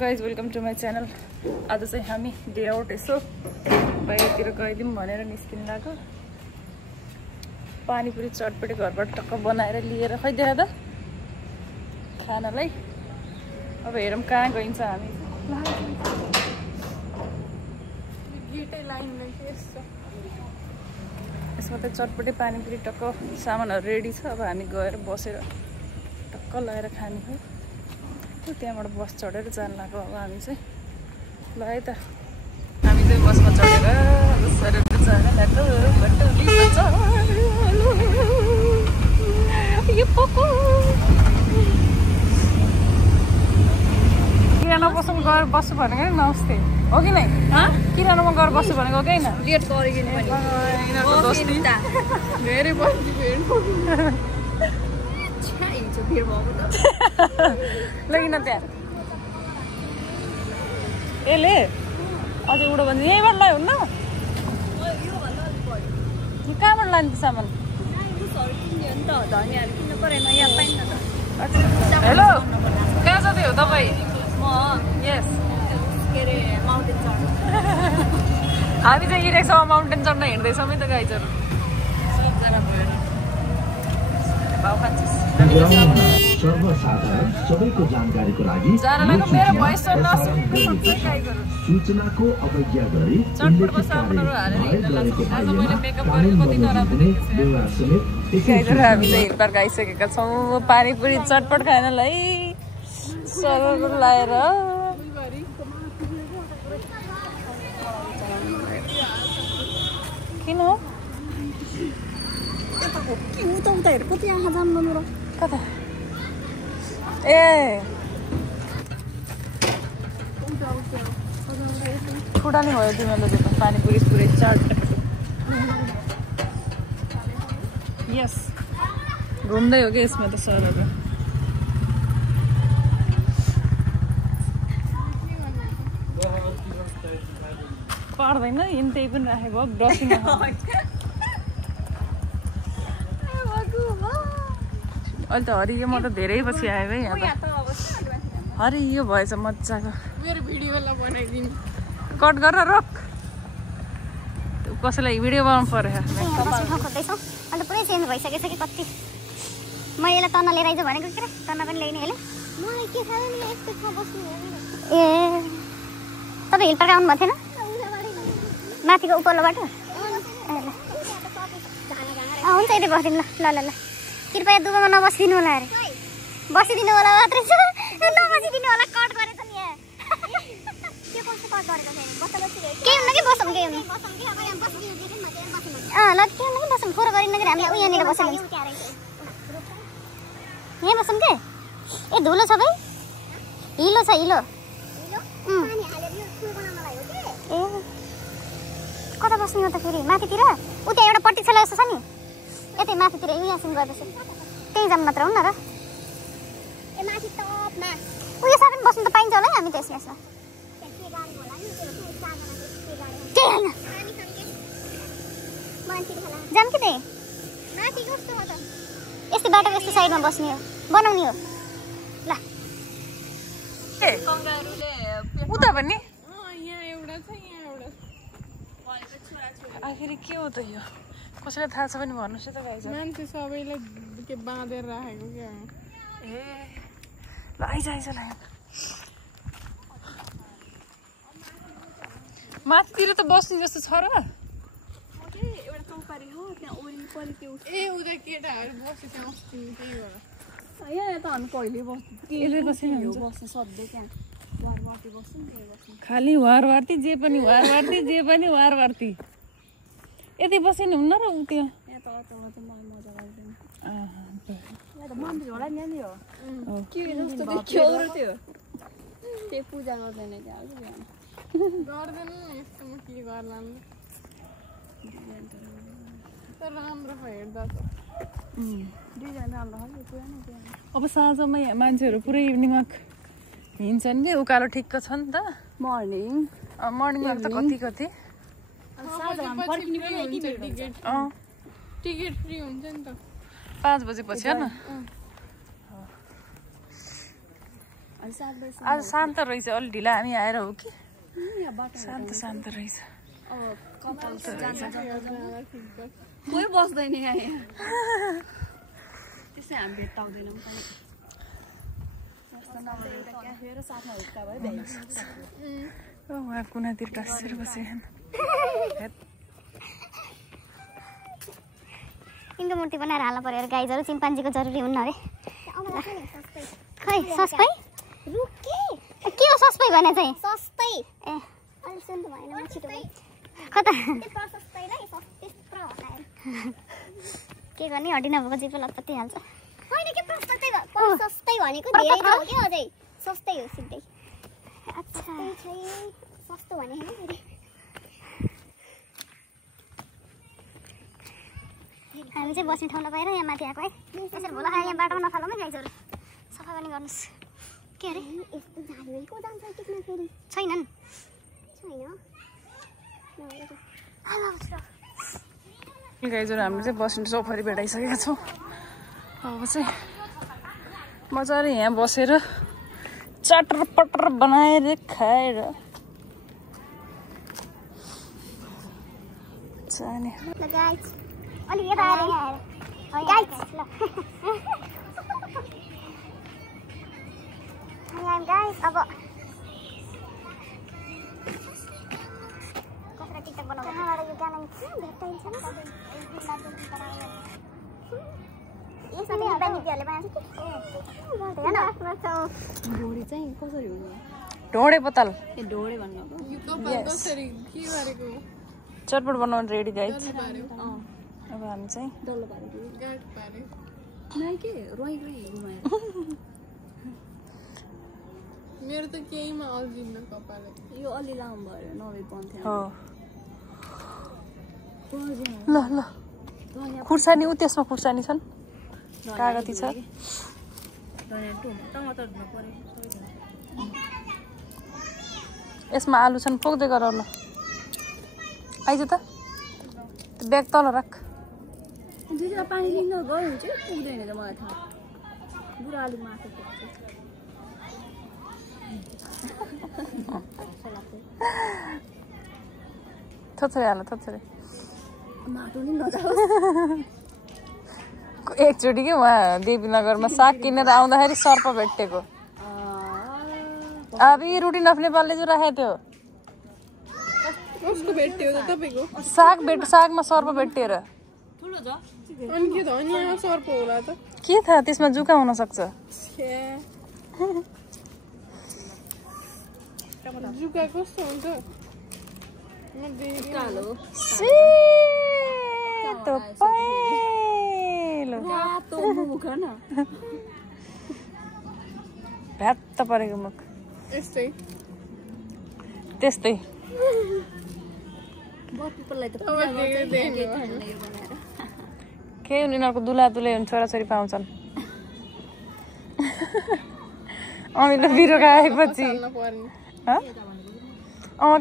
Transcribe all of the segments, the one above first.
Guys welcome to my channel. आज चाहिँ हामी डे आउट यसो बाहिरतिर गइदिउँ भनेर निस्किन लाग्यो। पानीपुरी चटपटी घरबाट टक्क बनाएर लिएर खै देखा त खानालाई। अब हेरौँ कहाँ गइन्छ हामी। यसमा त चटपटी पानीपुरी टक्क सामानहरू रेडी छ। अब हामी गएर बसेर टक्क लगाएर खाने हो। त्यहाँबाट बस चढेर जान लाग्यो। अब हामी चाहिँ ल है त हामी चाहिँ बसमा चढेर सरेर जान लाग्यो। किराना पसलमा गएर बस्छु भनेको नि नमस्ते हो कि नै? किरानामा गएर बस्छु भनेको कि होइन? लेट गरिदिनु धेरै बस्ती लगिन त्यहाँ यसले अझै उडो भने यहीँबाट ल्यायो हुन्न? कहाँबाट लाने त सामान? हेलो कहाँ जाँदै हो तपाईँ? यस हामी चाहिँ इरेक्समा माउन्टेन चढ्न हिँड्दैछौँ है त गाइजहरू। सबजना भयो भाउ खान्छस् सर्वसाधारण सबैको जानकारीको लागि सूचनाको अवज्ञा गरी हामी चाहिँ हिलपार्क आइसकेका छौँ पानीपुरी चटपट खानलाई सरर लाएर। किन कता ए फुटानी भयो तिमीले त पानीपुरी पुरै चाट। यस घुम्दै हो कि यसमा त सरहरू पर्दैन इन त्यही पनि राखेको ब्रसिङ अहिले त हरियो म त धेरै पछि आयो है यहाँ त हरियो भएछ मजाको। मेरो भिडियोलाई बनाइदिनु कट गरेर रोक कसैलाई भिडियो बनाउनु पर्यो। खोज्दैछौँ अन्त पुरै चेन्ज भइसकेछ कि कति। मैले यसलाई तन्ना लिएर आइज भनेको के तन्ना पनि ल्याइने यसले मलाई के थाहा नि यस्तो ठाउँ बस्नु ए तपाईँ हिल पार्क आउनु भएको थिएन माथिको उपल्लोबाट? हुन्छ यति बसिदिनु ल ल ल कृपया दुबोमा नबसिदिनु होला अरे। बसिदिनु होला मात्रै छ नबसिदिनु होला। कट गरेछ नि यहाँ के कस्तो कट गरेको छैन के हुन्न कि बसौँ के हुन्न ल के हुन्न कि बसौँ फोरो गरिन्न कि हामीले यहाँनिर बसेर यहीँ बसौँ के? ए धुलो छ भाइ हिलो छ हिलो। ए कता बस्ने हो त फेरि? माथितिर उता एउटा प्रतीक्षालय जस्तो छ नि यतै माथितिर यहाँसम्म गएपछि त्यहीँ जानु मात्र हो न र। उयो साथै बस्नु त पाइन्छ होला है हामी त यसमा जाउँ कि त्यही यस्तै बाटोको यस्तो साइडमा बस्ने हो बनाउने हो ल। उता पनि आखिर के हो त यो? कसैलाई थाहा छ भने भन्नुहोस् त गाइज। मान्छे सबैलाई के बाँधेर राखेको क्या। ए ल आइज आइज ल माथितिर त बस्ने जस्तो छ र? एउटा चौपारी हो त्यहाँ वरिपरि त्यो ए उता केटाहरू बस्यो त्यहाँ अस्ति त्यही भएर यहाँ त हामी पहिले बस्नु सधैँ त्यहाँ वारवार्ती बस्छौँ त्यही बस्नु खालि वारवार्ती जे पनि वारवार्ती जे पनि वारवार्ती यति बस्यो नि हुन्न र ऊ त्यहाँ यहाँ त मलाई त मजा लाग्दैन। यहाँ त मन्दिर होला नि यहाँनिर हो के जस्तो देखियो र त्यो त्यही पूजा गर्दैन क्या गर्दैन यस्तोमा के गर्ला तर राम्रो भयो हेर्दा त डिजाइन राम्रो खालको पुरानो त्यो। अब साँझमा यहाँ मान्छेहरू पुरै इभिनिङमा हिँड्छन् कि उकालो ठिक्क छ नि त मर्निङमा त कति कति टिकट फ्री हुन्छ नि त 5 बजेपछि होइन। आज शान्त रहेछ अलि ढिला हामी आएर हो कि शान्त रहेछ कोही बस्दैन यहाँ त्यसै हामी भेट्टाउँदैनौँ उहाँ कुनातिर टाँसेर बसेँ यिनको मूर्ति बनाएर हाल्नु पर्यो अरे गाइजहरू चिम्पान्जीको जरुरी हुन्न अरे खै सस्पै के हो सस्पै भने चाहिँ सस्तै ए अलि सुन्नु भएन छिटो कता के गर्ने हड्डी नभएको जिपो लत्पत्ती हाल्छ होइन के सस्तै भनेको धेरै त हो के अझै सस्तै हो सिधै अच्छा सस्तो भने हैन हामी चाहिँ बस्ने ठाउँ नपाएर यहाँ माथि आएको है त्यसरी भोला खाएर यहाँ बाटोमा नफालौँ है गाइजहरू सफा पनि गर्नुहोस् के अरे यस्तो झाडी को जान्छ टिक्न फेरि छैनन् गाइजहरू हामीले चाहिँ बस्ने चौफरी भेटाइसकेका छौँ अब चाहिँ मजाले यहाँ बसेर चटर पटर बनाएर खाएर जाने अलि यता आएर गाइस ल हामी गाइस अब कसरी टिकटक बनाउँछ कहाँबाट यो गाना निस्क्छ भेट्टाइन्छ नि यसमा पनि दाइनीहरूले बनाएको छ कि हैन ढोडी चाहिँ कसरी हुनु ढोडे पताल ए ढोडे भन्नु यो कपाल कसरी के गरेको चटपट बनाउन रेडी गाइस अब हामी चाहिँ डल्लो पारेको गाड पारे नाइ के रोइ घुमाएर मेरो त केहीमा अल्झिन्न कपाल यो अलि लामो भयो नभए पन्थ्यो हो ल ल खुर्सानी उ त्यसमा खुर्सानी छन् कागती छ यसमा आलु छन् पोक्दै गर ल आइज त ब्याग तल राख दिदीलाई पानी लिन गयो हुन्छ पुग्दैन त मलाई थाहा बुढा आलु माटो थोथोरै हाल थोथोरै माटो नि नजाओस् एकचोटि के उहाँ देवीनगरमा साग किनेर आउँदाखेरि सर्प भेटेको अब यी रुटी नफ नेपालले चाहिँ राखेको थियो उसको भेट्यो त तपाईको सागमा सर्प भेटेर ठुलो छ अनि के त अनि यहाँ सर्प होला त के थाहा त्यसमा जुका हुन सक्छ जुका कस्तो हुन्छ कालो सेतो पहेँलो रातो मुख न भ्यात्त परेको मुख यस्तै त्यस्तै के उनीहरूको दुला दुलै हुन् छोराछोरी पाउँछन् अनि त बिरो खाएपछि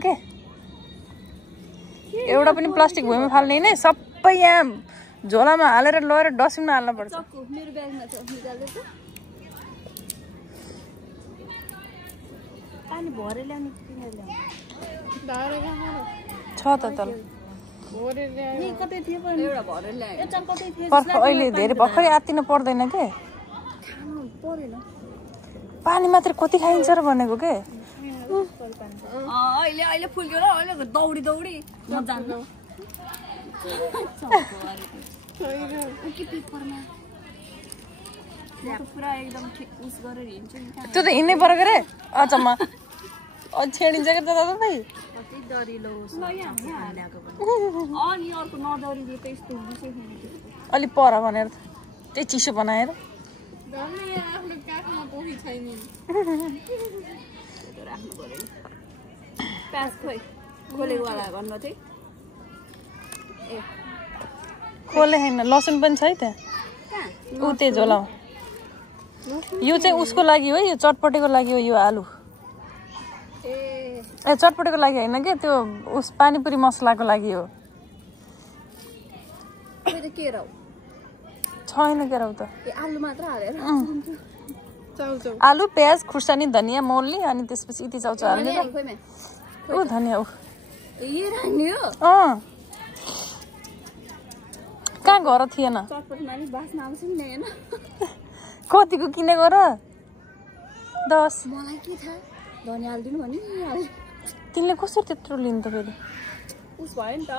के एउटा पनि प्लास्टिक भुइँमा फाल्ने नै सबै यहाँ झोलामा हालेर लगेर डस्टबिनमा हाल्नुपर्छ मेरो ब्यागमा छ निकाल्दै पानी भरे ल्याउने किनेर ल्याउने छ त तल कतै थियो पनि एउटा भरे ल्याए एउटा कतै थियो अहिले धेरै भर्खरै आत्तिन पर्दैन के खानु परेन पानी मात्रै कति खाइन्छ र भनेको के अहिले फुल्क्यो र अहिले दौडी म जान्नु पुरा एकदम ठिक उस गरेर हिँड्छु नि त्यो त हिँड्नै पर्यो के रे अचम्म छेडिन्छ के दादा दाइ कति दरिलो अनि अर्को नदरिदिए त यस्तो हुन्छ अलि पर भनेर त्यही चिसो बनाएर आफ्नो काखमा पोखी छैन राख्नु पर्यो प्याज खोइ खोलेको वाला भन्नु थिएँ ए खोले होइन लसुन पनि छ है त्यहाँ ऊ त्यही झोलामा यो चाहिँ उसको लागि हो यो चटपटेको लागि हो यो आलु ए चटपटेको लागि होइन के त्यो उस पानीपुरी मसलाको लागि हो के रौ छैन के रौ त आलु मात्र हालेर आलु प्याज खुर्सानी धनियाँ मौली अनि त्यसपछि यति चाउचाउ हाल्ने ऊ धनियाँ ऊ कहाँ घर थिएन कतिको किनेको र 10 मलाई के थाहा धनियाँ हाल्दिनु भनि तिमीले कसरी त्यत्रो लिनु त फेरि उस भयो नि त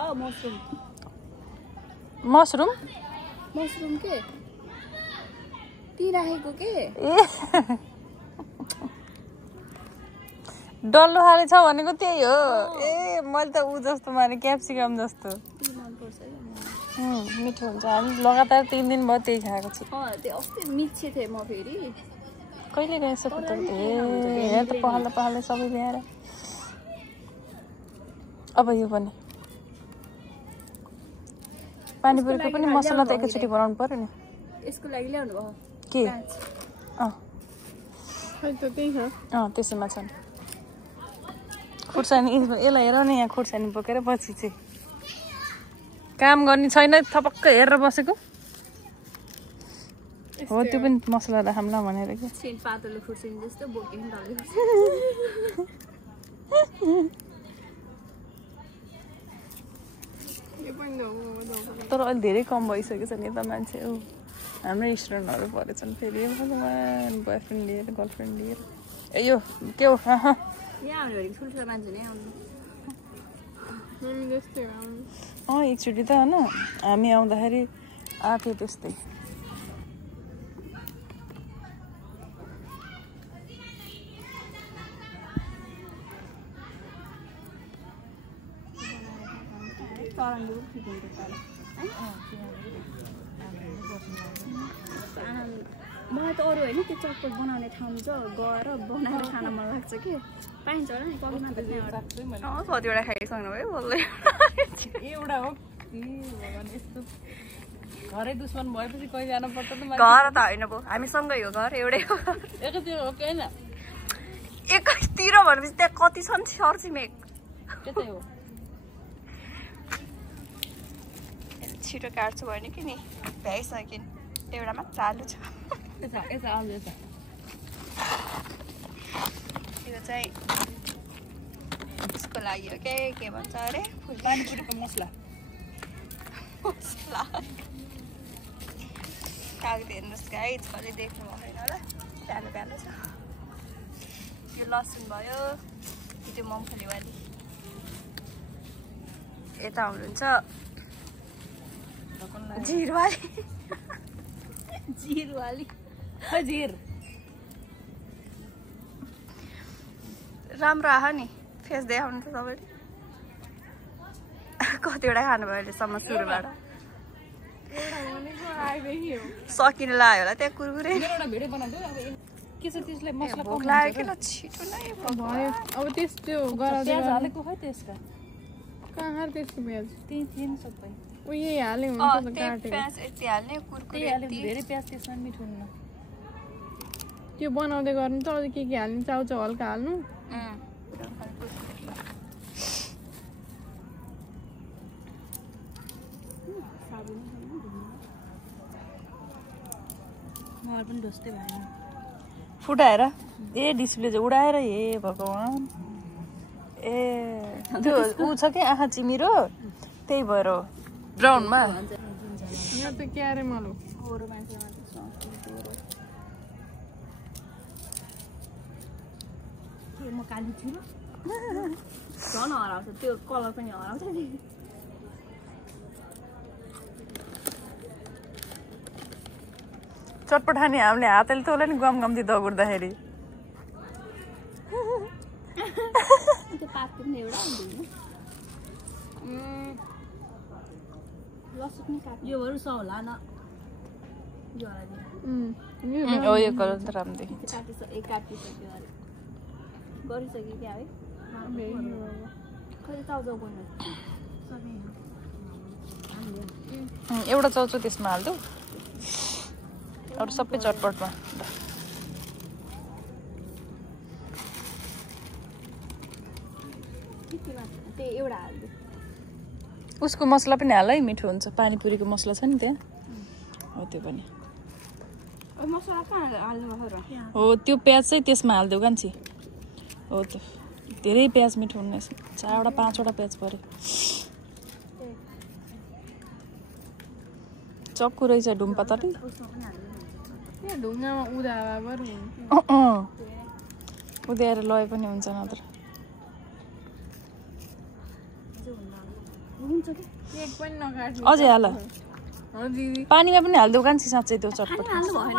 मसरुम के ती राखेको के डल्लो खाले छ भनेको त्यही हो ए मैले त ऊ जस्तो माने क्याप्सिकम जस्तो मिठो हुन्छ हामी लगातार 3 दिन भयो त्यही खाएको छु त्यो अस्ति मिच्छे थिएँ म फेरि कहिले गएछ त हेर त पहाडले सबै ल्याएर अब यो पनि पानीपुरीको पनि मसला त एकैचोटि बनाउनु पर्यो नि यसको लागि ल्याउनु भयो के खै त त्यही छ त्यसैमा छन् खुर्सानी यसलाई हेर न यहाँ खुर्सानी बोकेर पछि चाहिँ काम गर्ने छैन थपक्क हेरेर बसेको हो त्यो पनि मसला राखौँला भनेर कि पातलो खुर्सानी जस्तो बोके तर अहिले धेरै कम भइसकेको छ नि त मान्छे ऊ हाम्रै स्टुडेन्टहरू परेछन् फेरि भगवान् बोयफ्रेन्ड लिएर गर्लफ्रेन्ड लिएर ए यो के हो एकचोटि त होइन हामी आउँदाखेरि आएको त्यस्तै मलाई त अरू होइन त्यो चटपट बनाउने ठाउँ छ गएर बनाएर खान मन लाग्छ कि पाइन्छ होला नि कतिवटा खाइसक्नु भयो बोल्दै एउटा हो यस्तो घरै दुश्मन भएपछि कहिले जानु पर्छ त घर त होइन भयो हामीसँगै हो घर एउटै हो एकातिर हो कि होइन एकैतिर भनेपछि त्यहाँ कति छन् छरछिमेक त्यतै हो छिटो काट्छु भने कि नि भ्याइसकिन् एउटा मात्र आलु छ यो चाहिँ उसको लागि हो के भन्छ अरे पानीपुरीको मसला कागज हेर्नुहोस् गाइज कहिले देख्नु भएन होला प्यालो प्यालो छ यो लसुन भयो त्यो मङफलीवाली यता हुनुहुन्छ जिरवाली जिर राम्रो आयो नि फेस देखाउनु त तपाईँले कतिवटा खानुभयो अहिलेसम्म सुरुबाट सकिन लाग्यो होला त्यहाँ कुरकुरे भोक लाग्यो कि ल छिटो नै भयो अब त्यो हालेको खै त्यसका कहाँ त्यसको प्याज त्यही थिएन सबै उयो हाले हुन्छ त काटेको प्याज यति हाल्ने कुरकुरे धेरै प्याज त्यसमा मिठो हुन्न त्यो बनाउँदै गर्नु त अझ के हाल्नु चाउचाउ हल्का हाल्नु पनि ढोस्दै भएन फुटाएर ए डिस्प्ले चाहिँ उडाएर हे भगवान् ए त्यो ऊ छ कि आँखा चिमिरो त्यही भएर ब्राउनमा यहाँ त क्यारेमल हो म काली छु झन् हराउँछ त्यो कलर पनि हराउँछ नि चटपट खाने हामीले हातले त होला नि गम गम्ती दगुर्दाखेरि त्यो पात पनि एउटा लसुन नि काट्यो यो भरु होला न यो हो यो कलर त राम्रो देखिन्छ काटिसक्यो अरे गरिसक्यो क्या है खै चाउचाउ गर्नु एउटा चाउचाउ त्यसमा हाल्दो अरू सबै चटपटमा एउटा हाल्दो उसको मसला पनि हाल है मिठो हुन्छ पानीपुरीको मसला छ नि त्यहाँ हो त्यो पनि मसला कहाँ हाल्नु हो र हो त्यो प्याज चाहिँ त्यसमा हालिदेऊ कान्छी हो त्यो धेरै प्याज मिठो हुने 4वटा 5वटा प्याज पऱ्यो चक्कु रहेछ ढुम्पा तटी यहाँ ढुङ्गामा उदावा बरु उद्याएर लय पनि हुन्छ नत्र केक पनि नकाट्नु अझै हाल दिदी पानीमा पनि हालिदेऊ कान्छी साँच्चै त्यो चटपट हाल्नु भएन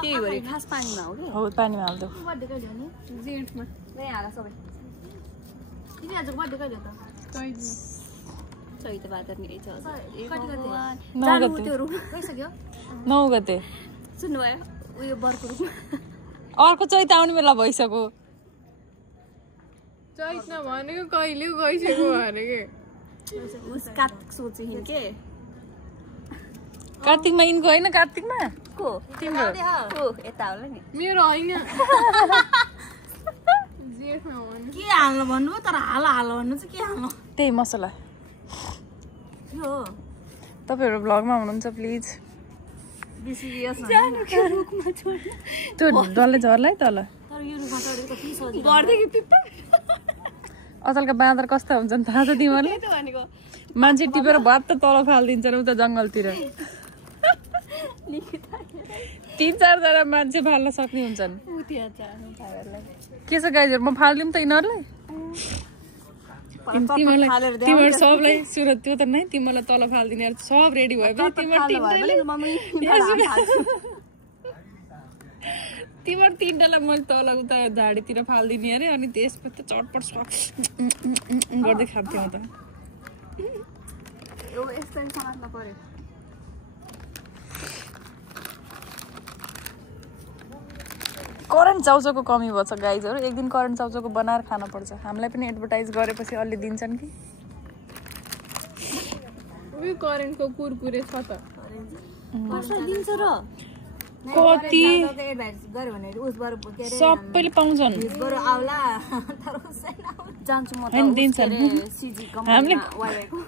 त्यही भएर खास पानीमा हो कि हो पानीमा हालिदेऊ बर्थडे कहिले हो नि जेठमा लै हाल सबै किन आजको बर्थडे कहिले हो त चैत बादर नि छ त्यो रुम गइसक्यो 9 गते सुन्नुभयो उयो बर्को रुम अर्को चैत आउने बेला भइसक्यो चैत नभनेको कहिले गइसक्यो भनेको उस कार्तिक सोचे हिँड के कार्तिकमा यिनको होइन कार्तिकमा को तिम्रो को यता होला नि मेरो होइन जेठमा हो नि के हाल्नु भन्नु तर हाल भन्नु चाहिँ के हाल्नु त्यही मसला यो तपाईहरु भ्लगमा हुनुहुन्छ प्लिज त्यो डल्ले झर्लाई तल तर यो रुखमा चढेको कति सजिलो गर्दै कि पिप्पा अचलका बाँदर कस्ता हुन्छन् थाहा छ तिमीहरुलाई त्यो भनेको मान्छे टिपेर भात त तल फाल्दिन्छन् उता जंगलतिर 3-4 जना मान्छे फाल्न सक्ने हुन्छन् के छ गाइजहरु म फाल्दिम त यिनीहरुलाई तिमीहरु सबलाई सुरत त्यो त नै तिमीलाई तल फाल्दिने सब रेडी भयो भने तिमीहरु तीनटालाई मैले तल उता झाडीतिर फाल्दिने अरे अनि त्यसपछि त चटपट गर्दै खान्थ्यौ त यो यस्तै समाजमा पर्यो करेन्ट चाउचाउको कमी भछ गाइजहरु एक दिन करेन्ट चाउचाउको बनाएर खान पर्छ हामीलाई पनि एडभर्टाइज गरेपछि अलि दिन्छन् कि उयो करेन्टको कुरकुरे छ त कसले दिन्छ र कति एडभाइस गर्यो भने उसबाट के रे सबैले पाउँछन् बरु आउला तर उसैन जान्छु म त दिन्छन् सीजी हामीले वाइवाइको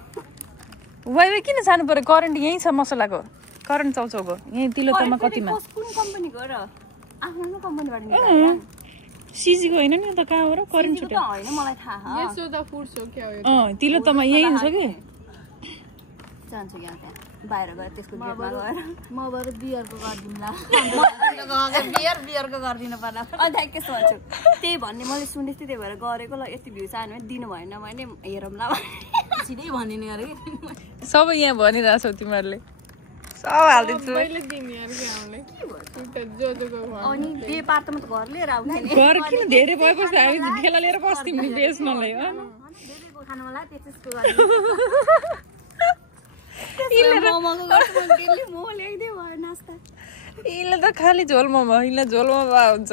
वाइवाइ किन जानु पर्यो करेन्ट यही छ मसलाको करेन्ट चाउचाउको यही तिलोत्तमा कतिमा कुन कम्पनीको र आफ्नो कम्पनीबाट निकाल्नु सिजीको होइन नि त कहाँ हो र करेन्ट छुट्यो हैन मलाई थाहा यसो त फुड्स हो क्या हो तिलोत्तमा यही छ कि जान्छु यहाँ त्यहाँ बाहिर गएर त्यसको गेटमा गएर म बरु बियरको गरिदिउँला बियरको गरिदिनु पर्ला अन्त के सोच्छु त्यही भन्ने मैले सुनेको थिएँ त्यही भएर गरेको ल यति भ्यू आयो भने दिनु भएन भने हेरौँला सिधै भनिदिने अरे सबै यहाँ भनिरहेछौ तिमीहरूले सब हालिदिन्छु मैले दिने यार के हामीले अनि बे पार्ट त म त घर लिएर आउने घर किन धेरै भएपछि हामी ठेला लिएर बस्थ्यौँ नि बेच्नलाई बेबीको खानु होला त्यसको मोमोको गर्छु डेली मोमो ल्याइदिए भयो नास्ता यिनले त खालि झोल मोमो यिनलाई झोल मोमो हुन्छ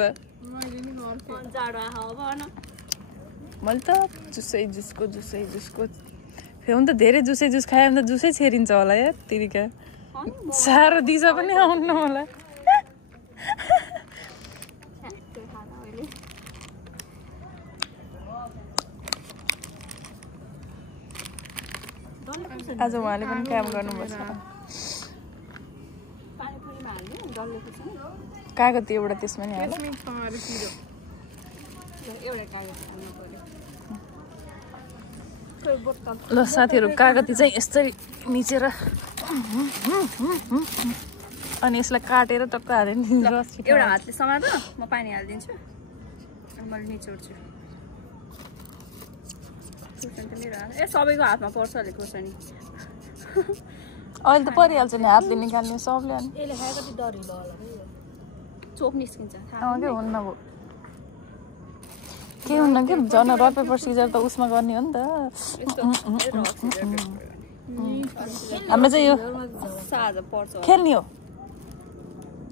मैले नि गर्थेँ जाडो आहो भन मैले त जुसै जुसको फेरि त धेरै जुसै जुस खायो भने त जुसै छेरिन्छ होला यार तिरिका साह्रो दिशा पनि आउनु होला आज उहाँले पनि काम गर्नुपर्छ कागती एउटा त्यसमा नि हाल्नु ल साथीहरू कागती चाहिँ यसरी मिचेर अनि यसलाई काटेर टक्क हाल्यो नि रस एउटा हातले समात म पानी हालिदिन्छु मैले निचोड्छु ए सबैको हातमा पर्छ अरे खोर्सानी अहिले त परिहाल्छ नि हातले निकाल्ने सबले अनि यसले खाए कति डरिलो होला चोप निस्किन्छ के हुन्न भयो के हुन्न कि झन् रक पेपर सिजर त उसमा गर्ने हो नि त हाम्रो चाहिँ यो साझा पर्छ खेल्ने हो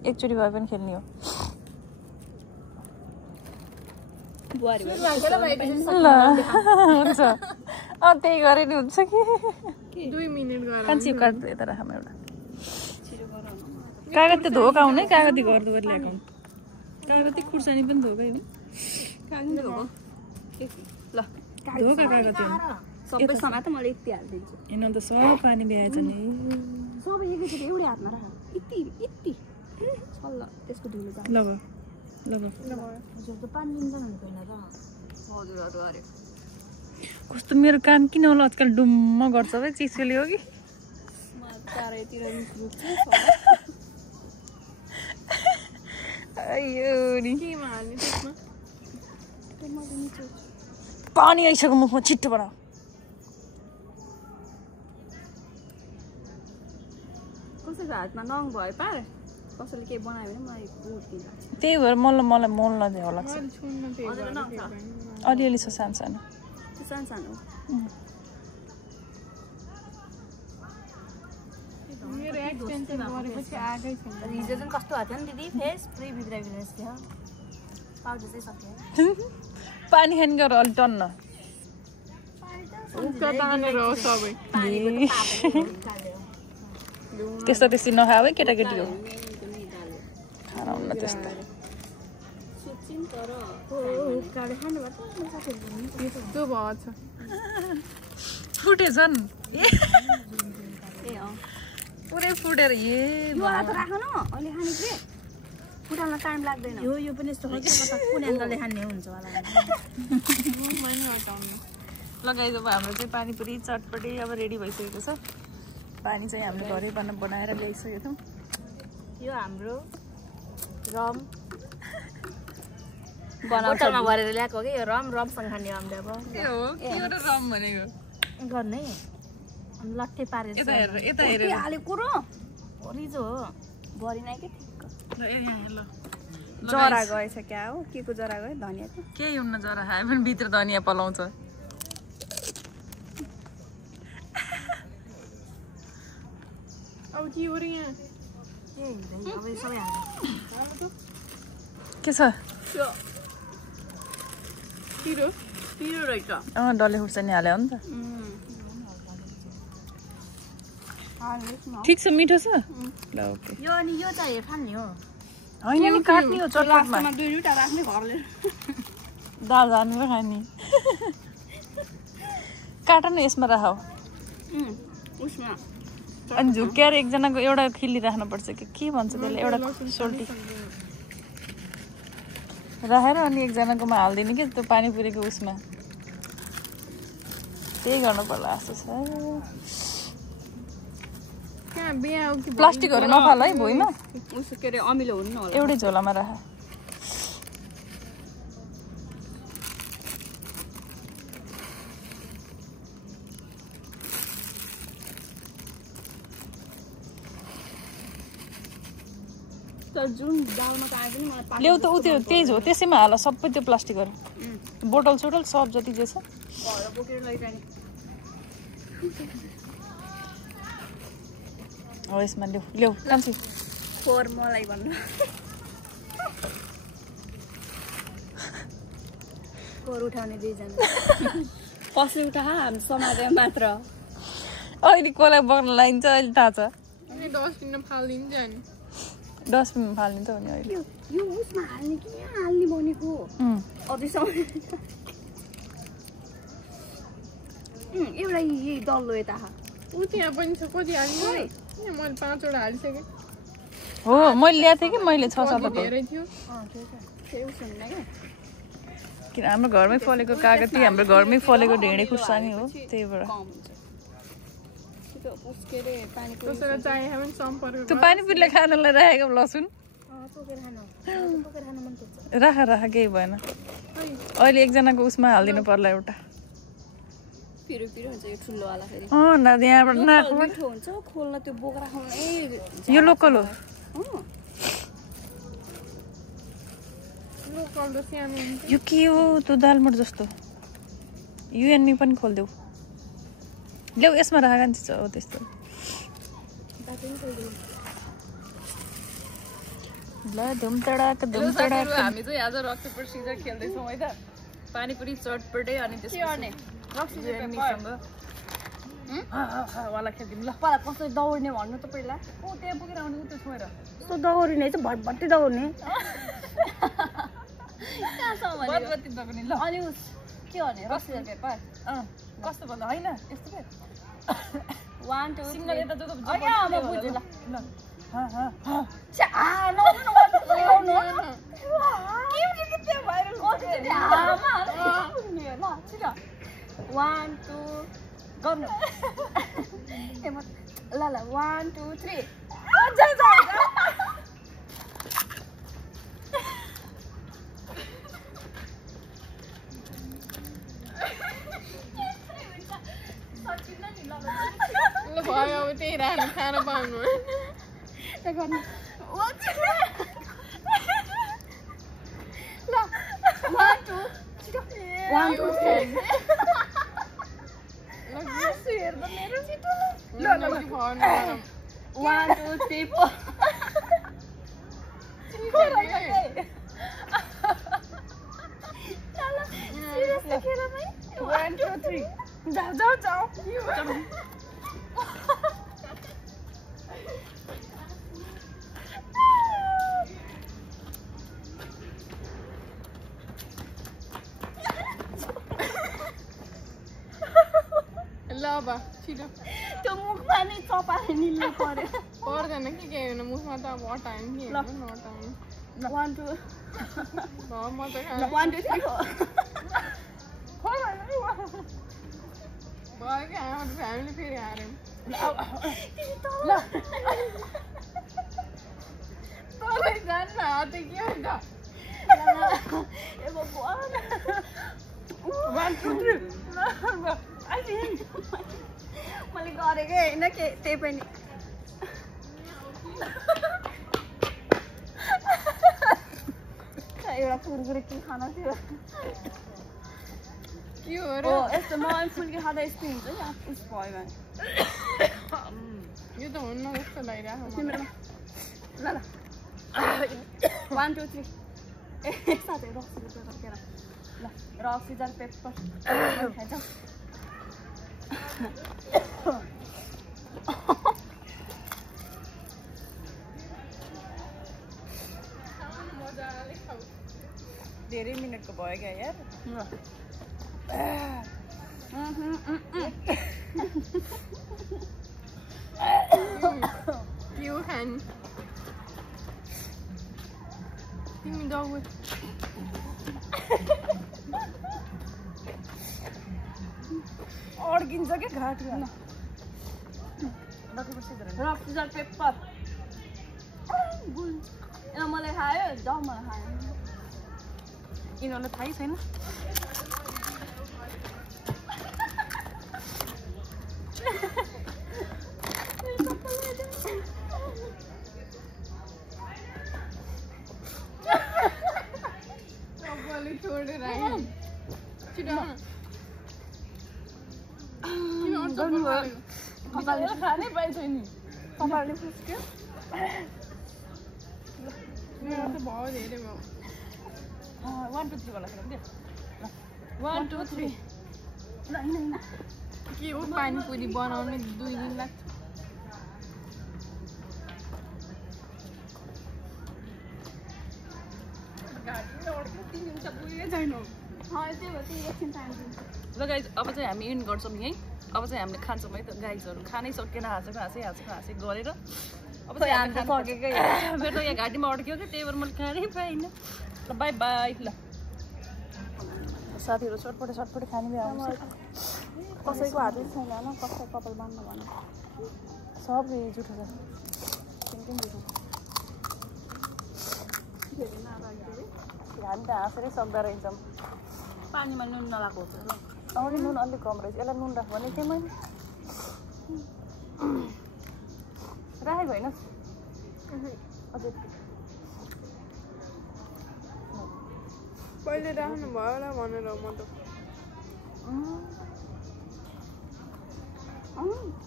एकचोटि भए पनि खेल्ने हो बुहारी ल हुन्छ त्यही गरे नि हुन्छ कि 2 मिनेट गरेर कान्छी काट्दै यता राखौँ एउटा कागज त धोका हुने कागती गर्दो गरी ल्याएको कागती खुर्सानी पनि धोकै हो ल धोका कागती हो सबै समात मैले यति हालिदिन्छु यिनीहरू त सब पानी भ्याएछ नि सबै एकैचोटि एउटै हातमा राख यति सल्ल त्यसको ढिलो जान्छ लग लग हजुर त 5 दिन जानु पहिला र हजुर अरे कस्तो मेरो कान किन होला आजकल डुम्म गर्छ है चिसोले हो कि चारैतिर अयो नि केमा हाल्ने त्यसमा पानी आइसक्यो मुखमा छिट्टो बनाऊ कसैको हातमा नङ भयो पार कसैले केही बनायो भने मलाई बहुत दिन्छ त्यही भएर मलाई मोल नदियो लाग्छ अहिले छुन्न त्यही हजुर भएर नङ छ अलिअलि छ सानो सानो त्यो सानो सानो मेरो एक्सटेन्सन गरेपछि आएकै छैन हिजो चाहिँ कस्तो भएको थियो नि दिदी फेस पुरै बिग्राइदिनुहोस् थियो पाउडर चाहिँ सक्यो पानी खाने गर अलि टन्न उक्का तानेर हो सबै त्यस्तो त्यस्तै नखाऊ है केटाकेटी हो खाना हुन्न त्यस्तो यस्तो भएछ फुटेछन् ए अँ पुरै फुटेर यो वाला त राख न अहिले खाने के फुटाउन टाइम लाग्दैन यो पनि यस्तो हो कि कता कुन एङ्गलले खाने हुन्छ होला मैले हटाउनु लगाइदियो हाम्रो चाहिँ पानीपुरी चटपटी अब रेडी भइसकेको छ पानी चाहिँ हामीले घरै बनाएर ल्याइसकेको थियौँ यो हाम्रो रम बोतलमा भरेर ल्याएको कि यो रमसँग खाने हामीले अब के हो के हो र रम भनेको गर्ने लट्ठे पारेर यता हेर यता हेरेर हालेको कुरो रिजो हो गरिन के ल यहाँ ल जरा गएछ क्या हो के को जरा गयो धनियाँ त केही हुन्न जरा हामी पनि भित्र धनियाँ पलाउँछ अब के हो र यहाँ अब यो सबै हाल्नु के छ पिरो पिरो रहेछ डल्ले खुर्सानी हाल्यो नि त हाल्नुहोस् न ठिक छ मिठो छ ल ओके यो अनि यो चाहिँ फाल्ने हो होइन नि काट्ने हो चटपटमा 2 राख्ने घरले दाल जानु खाने काट न यसमा राखौ उसमा अनि झुक्क्याएर एकजनाको एउटा खिल्ली राख्नुपर्छ कि के भन्छ त्यसलाई एउटा सोल्टी राखेर अनि एकजनाकोमा हालिदिने कि त्यो पानीपुरीको उसमा त्यही गर्नु पर्ला जस्तो छ कहाँ बिहा हो कि प्लास्टिकहरू नफाल है भुइँमा उसो के अरे अमिलो हुनु न होला एउटै झोलामा राख तर जुन दालमा त आए पनि मलाई ल्याउ त उ त्यो त्यही हो त्यसैमा हाल सबै त्यो प्लास्टिकहरू बोतल सोटल सब जति जे छ घर बोकेर लैजाने हो यसमा ल्याउ कान्छी फोर मलाई भन्नु फोर उठाउने 2 जना कसले उठा हामी समाजमा मात्र अहिले कसलाई बग्न लागिन्छ अहिले थाहा छ अनि डस्टबिनमा फालिदिन्छ नि डस्टबिनमा फालिन्छ भने अहिले यो उसमा हाल्ने कि यहाँ हाल्ने भनेको अझैसम्म एउटा यही डल्लो यता ऊ त्यहाँ पनि छ कति हाल्नु मैले 5 वटा हालिसकेँ हो मैले ल्याएको थिएँ कि मैले 6-7 धेरै थियो त्यही सुन्न क्या किन हाम्रो घरमै फलेको कागती हाम्रो घरमै फलेको ढेँडे खुर्सानी हो त्यही भएर कम हुन्छ त्यो उसके रे पानी कसैलाई चाहियो भने सम्पर्क त्यो पानीपुरीलाई खानलाई राखेको लसुन पोकेर खानु मन पर्छ राख केही भएन अहिले एकजनाको उसमा हालिदिनु पर्ला एउटा पिरो हुन्छ यो ठुलो वाला फेरि यहाँबाट मिठो हुन्छ खोल्न त्यो बोक्रा खाउनै यो लोकल हो लोकल त सानो हुन्छ यो के हो त्यो दालमोट जस्तो युएनमी पनि खोलिदेऊ ल्याउ यसमा राख हो त्यस्तो ल धुमतडाक हामी चाहिँ आज रक्सी प्रोसिजर खेल्दैछौँ है त पानीपुरी चटपटे अनि वाला खेलिदिउँ ल पहिला कसरी दौड्ने भन्नु त पहिला त्यहाँ पुगेर आउने उ त्यो छोएर त्यो दौडिने चाहिँ भटभट्टी दौड्ने बत्तीमा पनि ल अनि के भने रक्सी पेपर कस्तो भन्दा होइन यस्तो के 1 2 सिङ्गल यता म बुझ्छु ल One, two, go no. Lala, 1, 2, 3. ल भयो अब त्यही राख्नु खान पाउनु One, two, three, four. One, two, three. जाओ. ल अब छिटो त्यो मुखमा नि चपाले निल्नु पर्यो पर्दैन के होइन मुखमा त अब हटायो नि के होइन नहटाउनु 1, 2. म त 1, 2, 3, 4. भयो क्या हाम्रो फ्यामिली फेरि हार्यौँ तँलाई जान्न हात के हो त 1, 2, 3. मैले गरेकै होइन के त्यही पनि एउटा कुरकुरे के खान थियो के हो र यस्तो मलाई फुल्की खाँदा यस्तो हुन्छ नि उस भयो भने यो त हुन्न जस्तो लागिरहेको तिम्रो ल 1, 2, 3. साथै रक्सी राखेर ल रक्सी जल पेपर खान्छ धेरै मिनटको भयो क्या यार के हो खानु तिमी जाऊ अड्किन्छ क्या घाट रक्सी जल पेपर मलाई खायो जाऊ मलाई खायो यिनीहरूलाई थाहै छैन छोडेर आयो छिटो खानै पाइन्छ नि कपालले फुस्क्यो मेरो त भयो धेरै भयो 1, 2, 3 वाला खेलौँ क्या 1, 2, 3 के हो पानीपुरी बनाउनु 2 दिन लाग्छ ल गाइज अब चाहिँ हामी इन गर्छौँ यहीँ अब चाहिँ हामीले खान्छौँ है त गाइजहरू खानै सकेन हाँसेको गरेर अब चाहिँ हामी सकेकै मेरो त यहाँ घाँटीमा अड्क्यो कि त्यही भएर मैले खानै पाइनँ ल बाई बाई ल साथीहरू चटपटे खाने भए आउँछ कसैको हातै छैन होइन कसै कपाल बाँध्न भन सबै जुठो छ हामी त हाँसेरै सक्दो रहेछौँ पानीमा नुन नलाएको हुन्छ अगाडि नुन अलिक कम रहेछ यसलाई नुन राख भनेको थिएँ मैले राखेको होइन अझै पहिले राख्नु भयो होला भनेर म त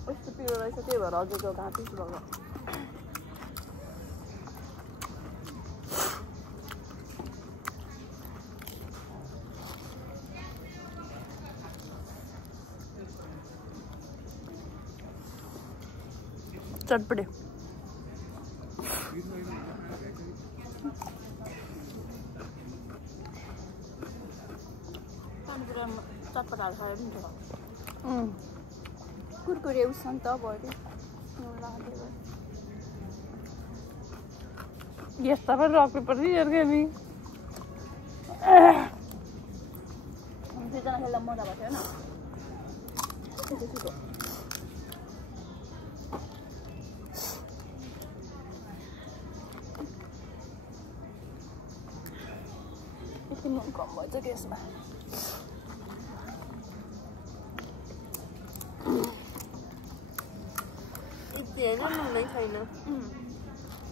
यस्तो पिरो रहेछ त्यही भएर हजुरको घाँटी भएको चटपटे चटपटाहरू खायो पनि थियो कुरकुरे उसन त भयो नुन लाग्दै यस्ता पनि रक्नु पर्छ यार नि दुईजना खेल्दा मजा भएको थियो एकछिन नुन कम भएछ कि यसमा नुनै छैन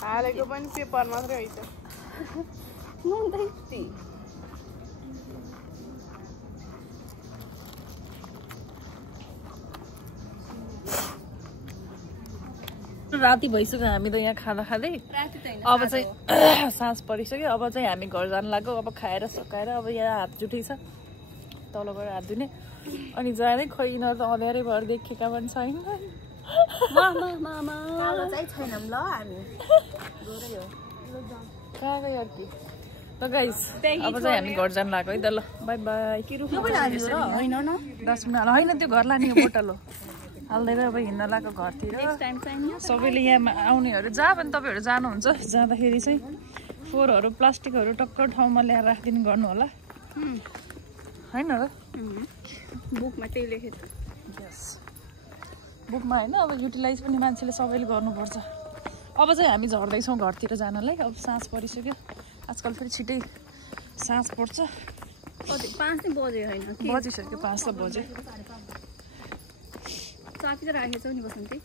हालेको पनि पेपर मात्रै हैछ नुन त राति भइसक्यो हामी त यहाँ खाँदा खाँदै राति त हैन अब चाहिँ साँझ परिसक्यो अब चाहिँ हामी घर जानु लाग्यो अब खाएर सकाएर अब यहाँ हात जुठै छ तल गएर हात धुने अनि जाने खोइ न त अँध्यारै भएर देखेका पनि छैन चाहिँ छैनौँ ल हामी कहाँ गयो अर्की ल गाइस अब चाहिँ हामी घर जानु लाग्यो है त ल बाई बाई होइन न 10 मिनट होइन त्यो घर लाने हो बोटल हो हाल्दै अब हिँड्न लाग्यो घरतिर सबैले यहाँ आउनेहरू जहाँ पनि तपाईँहरू जानुहुन्छ जाँदाखेरि चाहिँ फोहोरहरू प्लास्टिकहरू टक्कर ठाउँमा ल्याएर राखिदिनु गर्नु होला होइन र बुकमा त्यही लेखेको यस बुकमा होइन अब युटिलाइज पनि मान्छेले सबैले गर्नुपर्छ अब चाहिँ हामी झर्दैछौँ घरतिर जानलाई अब साँझ परिसक्यो आजकल फेरि छिटै साँझ पर्छ 5 नै बजे होइन बजिसक्यो 5 त बज्यो चाबी त राखेको छौ नि बसन्ती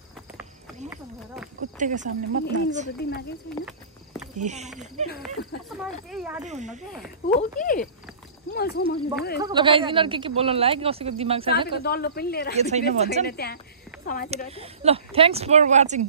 कुत्तेको सामने मत यिनको त दिमागै छैन यादै हुन्न के हो कि म समात्नु लगाइदिनु के बोल्न लाग्यो कसैको दिमाग छैन डल्लो पनि लिएर के छैन भन्छ त्यहाँ समातेर ल थ्याङ्क्स फर वाचिङ